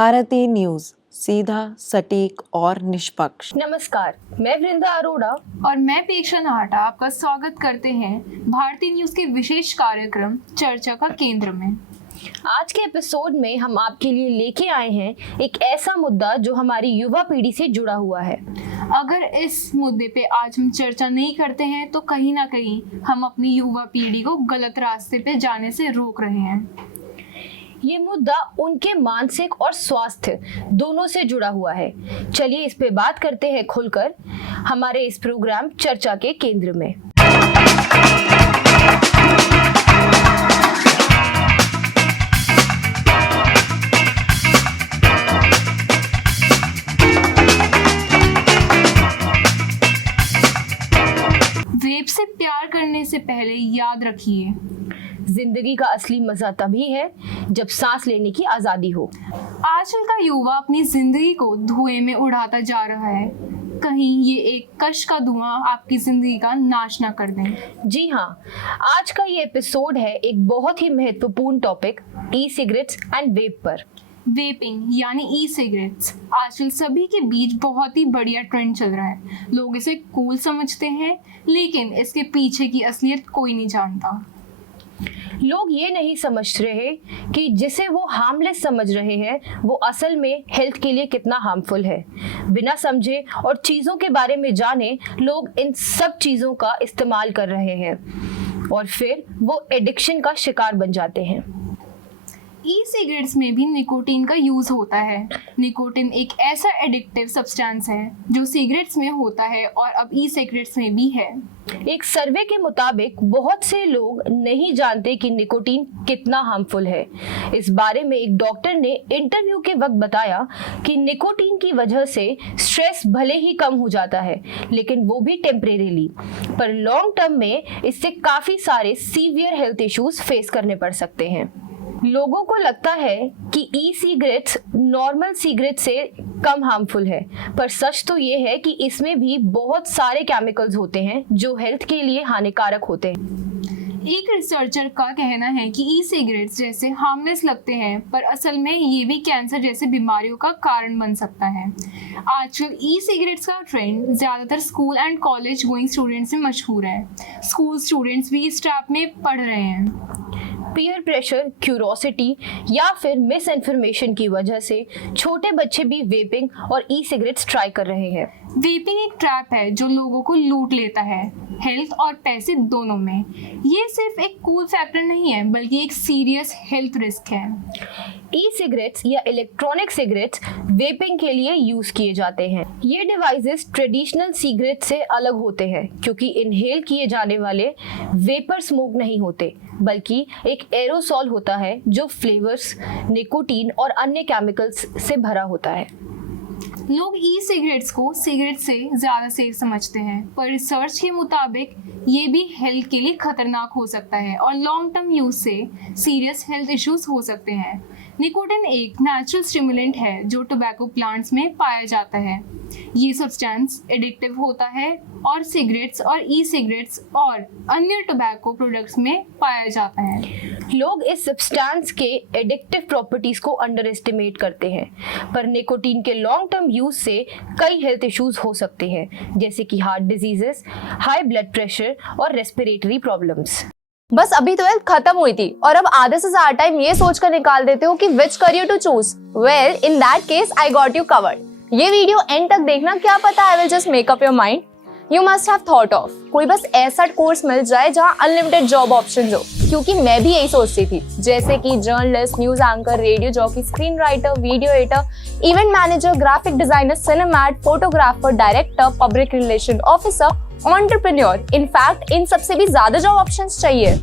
Bharti news, सीधा, सटीक और निष्पक्ष। नमस्कार, मैं वृंदा अरोड़ा और मैं पेक्षा नाहटा आपका स्वागत करते हैं भारती न्यूज के विशेष कार्यक्रम चर्चा का केंद्र में। आज के एपिसोड में हम आपके लिए लेके आए हैं एक ऐसा मुद्दा जो हमारी युवा पीढ़ी से जुड़ा हुआ है। अगर इस मुद्दे पे आज हम चर्चा नहीं करते हैं तो कहीं ना कहीं हम अपनी युवा पीढ़ी को गलत रास्ते पे जाने से रोक रहे हैं। ये मुद्दा उनके मानसिक और स्वास्थ्य दोनों से जुड़ा हुआ है। चलिए इस पे बात करते हैं खुलकर हमारे इस प्रोग्राम चर्चा के केंद्र में। वेब से प्यार करने से पहले याद रखिए, जिंदगी का असली मजा तभी है जब सांस लेने की आजादी हो। आजकल का युवा अपनी जिंदगी को धुएं में उड़ाता जा रहा है। कहीं ये एक कश का धुआं आपकी जिंदगी का नाश ना कर दें। जी हाँ, आज का ये एपिसोड है एक बहुत ही महत्वपूर्ण टॉपिक ई सिगरेट्स एंड वेप पर। वेपिंग यानी ई सिगरेट्स आजकल सभी के बीच बहुत ही बढ़िया ट्रेंड चल रहा है। लोग इसे कूल समझते हैं, लेकिन इसके पीछे की असलियत कोई नहीं जानता। लोग ये नहीं समझ रहे कि जिसे वो हार्मलेस समझ रहे हैं वो असल में हेल्थ के लिए कितना हार्मफुल है। बिना समझे और चीज़ों के बारे में जाने लोग इन सब चीज़ों का इस्तेमाल कर रहे हैं और फिर वो एडिक्शन का शिकार बन जाते हैं। ई सिगरेट्स में भी निकोटीन का यूज होता है। निकोटीन एक ऐसा एडिक्टिव सब्सटेंस है जो सिगरेट्स में होता है और अब ई सिगरेट्स में भी है। एक सर्वे के मुताबिक बहुत से लोग नहीं जानते कि निकोटीन कितना हार्मफुल है। इस बारे में एक डॉक्टर ने इंटरव्यू के वक्त बताया कि निकोटीन की वजह से स्ट्रेस भले ही कम हो जाता है, लेकिन वो भी टेम्परेरीली, पर लॉन्ग टर्म में इससे काफी सारे सीवियर हेल्थ इश्यूज फेस करने पड़ सकते हैं। लोगों को लगता है कि ई सिगरेट्स नॉर्मल सिगरेट से कम हार्मफुल है, पर सच तो ये है कि इसमें भी बहुत सारे केमिकल्स होते हैं जो हेल्थ के लिए हानिकारक होते हैं। एक रिसर्चर का कहना है कि ई सिगरेट्स जैसे हार्मलेस लगते हैं, पर असल में ये भी कैंसर जैसे बीमारियों का कारण बन सकता है। आजकल ई सिगरेट्स का ट्रेंड ज़्यादातर school and college going students में मशहूर है। स्कूल स्टूडेंट्स भी इस ट्रैप में पढ़ रहे हैं। पीयर प्रेशर, क्यूरोसिटी या फिर मिस इन्फॉर्मेशन की वजह से छोटे बच्चे भी वेपिंग और ई सिगरेट्स ट्राई कर रहे हैं। वेपिंग एक ट्रैप है जो लोगों को लूट लेता है, हेल्थ और पैसे दोनों में। ये सिर्फ एक कूल फैक्टर नहीं है, बल्कि एक सीरियस हेल्थ रिस्क है। ई सिगरेट्स या इलेक्ट्रॉनिक सिगरेट्स वेपिंग के लिए यूज किए जाते हैं। ये डिवाइसेस ट्रेडिशनल सिगरेट से अलग होते हैं क्योंकि इनहेल किए जाने वाले वेपर स्मोक नहीं होते, बल्कि एक एरोसॉल होता है जो फ्लेवर्स, निकोटीन और अन्य केमिकल्स से भरा होता है। लोग ई सिगरेट्स को सिगरेट से ज़्यादा सेफ समझते हैं, पर रिसर्च के मुताबिक ये भी हेल्थ के लिए खतरनाक हो सकता है और लॉन्ग टर्म यूज से सीरियस हेल्थ इश्यूज हो सकते हैं। निकोटीन एक नेचुरल स्टिमुलेंट है जो टोबैको प्लांट्स में पाया जाता है। ये सब्सटेंस एडिक्टिव होता है और सिगरेट्स और ई सिगरेट्स और अन्य टोबैको प्रोडक्ट्स में पाया जाता है। लोग इस सब्सटेंस के एडिक्टिव प्रॉपर्टीज को अंडर एस्टिमेट करते हैं, पर निकोटीन के लॉन्ग टर्म यूज से कई हेल्थ इश्यूज हो सकते हैं, जैसे कि heart diseases, high blood pressure और रेस्पिरेटरी प्रॉब्लम्स। बस अभी 12th खत्म हुई थी और अब आधे से ज्यादा टाइम ये सोचकर निकाल देते हो कि which career to choose. Well, in that case I got you covered. ये वीडियो एंड तक देखना, क्या पता I will just make up your mind. You must have thought of कोई बस ऐसा कोर्स मिल जाए जहाँ अनलिमिटेड जॉब ऑप्शन हो, क्योंकि मैं भी यही सोचती थी, जैसे कि journalist, news anchor, radio jockey, screen writer, video editor, event manager, graphic designer, cinematographer, director, public relation officer, entrepreneur. In fact इन सबसे भी ज्यादा जॉब ऑप्शंस चाहिए।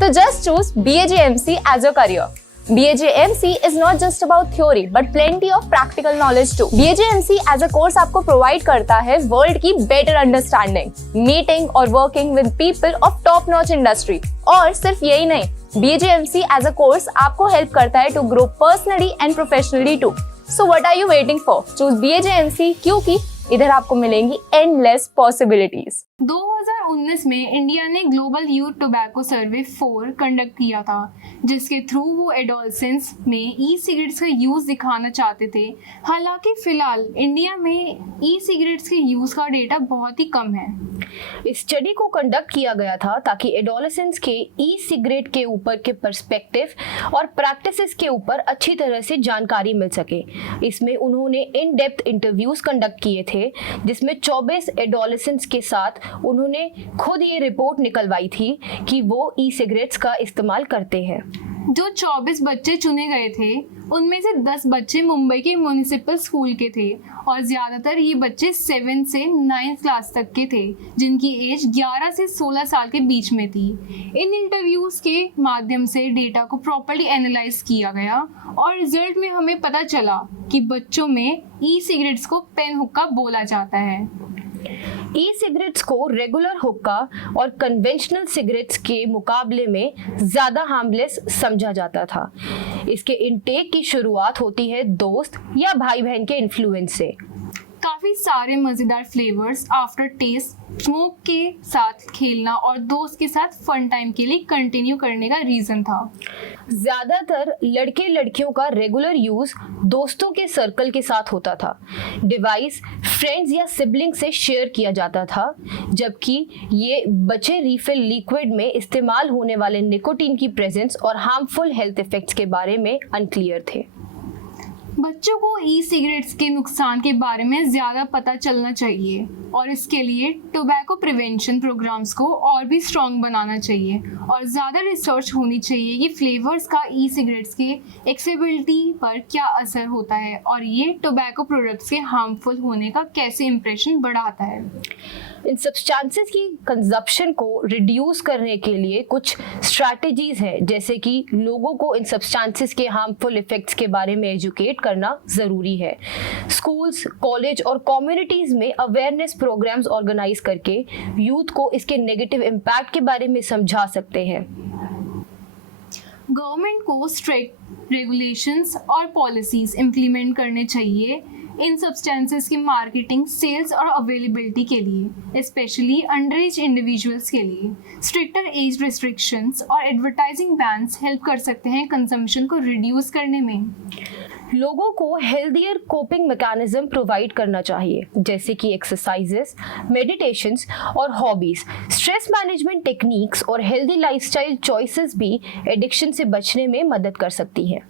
तो just choose BAJMC as your career. BAJMC is not just about theory but plenty of practical knowledge too. BAJMC as a course आपको provide करता है world की बेटर अंडरस्टैंडिंग, मीटिंग और working with people of top notch industry. और सिर्फ यही नहीं, BAJMC as a course आपको हेल्प करता है to grow personally and professionally too. So what are you waiting for? Choose BAJMC क्योंकि इधर आपको मिलेंगी एंडलेस पॉसिबिलिटीज। 2019 में इंडिया ने ग्लोबल यूथ टोबैको सर्वे 4 कंडक्ट किया था, जिसके थ्रू वो एडोलसेंस में ई सिगरेट्स का यूज़ दिखाना चाहते थे। हालांकि फिलहाल इंडिया में ई सिगरेट्स के यूज़ का डेटा बहुत ही कम है। इस स्टडी को कंडक्ट किया गया था ताकि एडोलेसेंट्स के ई सिगरेट के ऊपर के पर्सपेक्टिव और प्रैक्टिसेस के ऊपर अच्छी तरह से जानकारी मिल सके। इसमें उन्होंने इन डेप्थ इंटरव्यूज कंडक्ट किए थे, जिसमें 24 एडोलेसेंट्स के साथ उन्होंने खुद ये रिपोर्ट निकलवाई थी कि वो ई सिगरेट्स का इस्तेमाल करते हैं। जो 24 बच्चे चुने गए थे उनमें से 10 बच्चे मुंबई के म्युनिसिपल स्कूल के थे और ज़्यादातर ये बच्चे 7 से 9 क्लास तक के थे, जिनकी एज 11 से 16 साल के बीच में थी। इन इंटरव्यूज़ के माध्यम से डेटा को प्रॉपर्ली एनालाइज किया गया और रिजल्ट में हमें पता चला कि बच्चों में ई सिगरेट्स को पेन हुक्का बोला जाता है। ई सिगरेट्स को रेगुलर हुक्का और कन्वेंशनल सिगरेट्स के मुकाबले में ज़्यादा हार्मलेस समझा जाता था। इसके इनटेक की शुरुआत होती है दोस्त या भाई बहन के इन्फ्लुएंस से। काफ़ी सारे मज़ेदार फ्लेवर्स, आफ्टर टेस्ट, स्मोक के साथ खेलना और दोस्त के साथ फन टाइम के लिए कंटिन्यू करने का रीज़न था। ज़्यादातर लड़के लड़कियों का रेगुलर यूज़ दोस्तों के सर्कल के साथ होता था। डिवाइस फ्रेंड्स या सिबलिंग से शेयर किया जाता था, जबकि ये बचे रिफिल लिक्विड में इस्तेमाल होने वाले निकोटीन की प्रेजेंस और हार्मफुल हेल्थ इफेक्ट्स के बारे में अनक्लियर थे। बच्चों को ई सिगरेट्स के नुकसान के बारे में ज़्यादा पता चलना चाहिए और इसके लिए टोबैको प्रिवेंशन प्रोग्राम्स को और भी स्ट्रॉन्ग बनाना चाहिए और ज़्यादा रिसर्च होनी चाहिए कि फ्लेवर्स का ई सिगरेट्स के एक्सेसिबिलिटी पर क्या असर होता है और ये टोबैको प्रोडक्ट्स के हार्मफुल होने का कैसे इम्प्रेशन बढ़ाता है। इन सब्सटेंसेस की कंजप्शन को रिड्यूस करने के लिए कुछ स्ट्रैटेजीज हैं, जैसे कि लोगों को इन सब्सटेंसेस के हार्मफुल इफेक्ट्स के बारे में एजुकेट करना ज़रूरी है। स्कूल्स, कॉलेज और कम्युनिटीज़ में अवेयरनेस प्रोग्राम्स ऑर्गेनाइज करके यूथ को इसके नेगेटिव इम्पैक्ट के बारे में समझा सकते हैं। गवर्नमेंट को स्ट्रिक्ट रेगुलेशंस और पॉलिसीज इम्प्लीमेंट करने चाहिए इन सब्सटेंसेस की मार्केटिंग, सेल्स और अवेलेबिलिटी के लिए, स्पेशली अंडर एज इंडिविजुअल्स के लिए। स्ट्रिक्टर एज रिस्ट्रिक्शंस और एडवर्टाइजिंग बैन्स हेल्प कर सकते हैं कंजम्पशन को रिड्यूस करने में। लोगों को हेल्दियर कोपिंग मैकेनिज्म प्रोवाइड करना चाहिए, जैसे कि एक्सरसाइजेस, मेडिटेशंस और हॉबीज। स्ट्रेस मैनेजमेंट टेक्निक्स और हेल्दी लाइफस्टाइल चॉइसेस भी एडिक्शन से बचने में मदद कर सकती हैं।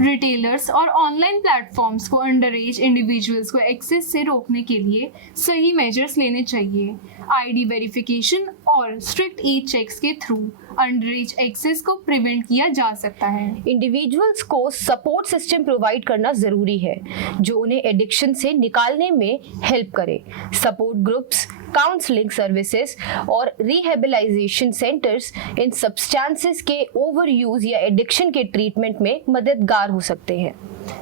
रिटेलर्स और ऑनलाइन प्लेटफॉर्म्स को अंडर एज इंडिविजुअल्स को एक्सेस से रोकने के लिए सही मेजर्स लेने चाहिए। आईडी वेरिफिकेशन और स्ट्रिक्ट एज चेक्स के थ्रू अंडर एज एक्सेस को प्रिवेंट किया जा सकता है। इंडिविजुअल्स को सपोर्ट सिस्टम प्रोवाइड करना ज़रूरी है जो उन्हें एडिक्शन से निकालने में हेल्प करे। सपोर्ट ग्रुप्स, काउंसलिंग सर्विसेज और रिहेबिलाइजेशन सेंटर्स इन सब्सटेंसेस के ओवर यूज या एडिक्शन के ट्रीटमेंट में मददगार हो सकते हैं।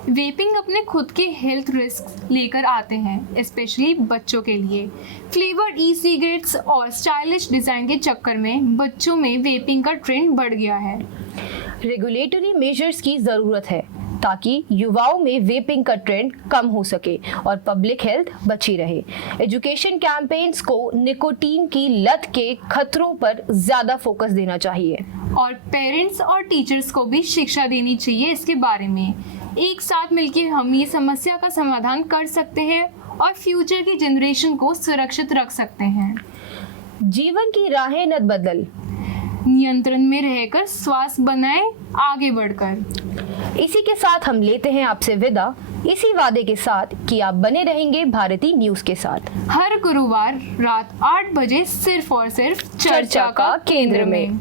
वेपिंग अपने खुद के हेल्थ रिस्क लेकर आते हैं, स्पेशली बच्चों के लिए। फ्लेवर्ड ई सिगरेट्स और स्टाइलिश डिज़ाइन के चक्कर में बच्चों में वेपिंग का ट्रेंड बढ़ गया है। रेगुलेटरी मेजर्स की ज़रूरत है ताकि युवाओं में वेपिंग का ट्रेंड कम हो सके और पब्लिक हेल्थ बची रहे। एजुकेशन कैंपेन्स को निकोटीन की लत के खतरों पर ज़्यादा फोकस देना चाहिए और पेरेंट्स और टीचर्स को भी शिक्षा देनी चाहिए इसके बारे में। एक साथ मिलकर हम ये समस्या का समाधान कर सकते हैं और फ्यूचर की जनरेशन को सुरक्षित रख सकते हैं। जीवन की राहें न बदल, नियंत्रण में रहकर स्वास्थ्य बनाए आगे बढ़कर। इसी के साथ हम लेते हैं आपसे विदा, इसी वादे के साथ कि आप बने रहेंगे भारती न्यूज के साथ हर गुरुवार रात 8 बजे सिर्फ और सिर्फ चर्चा का केंद्र में।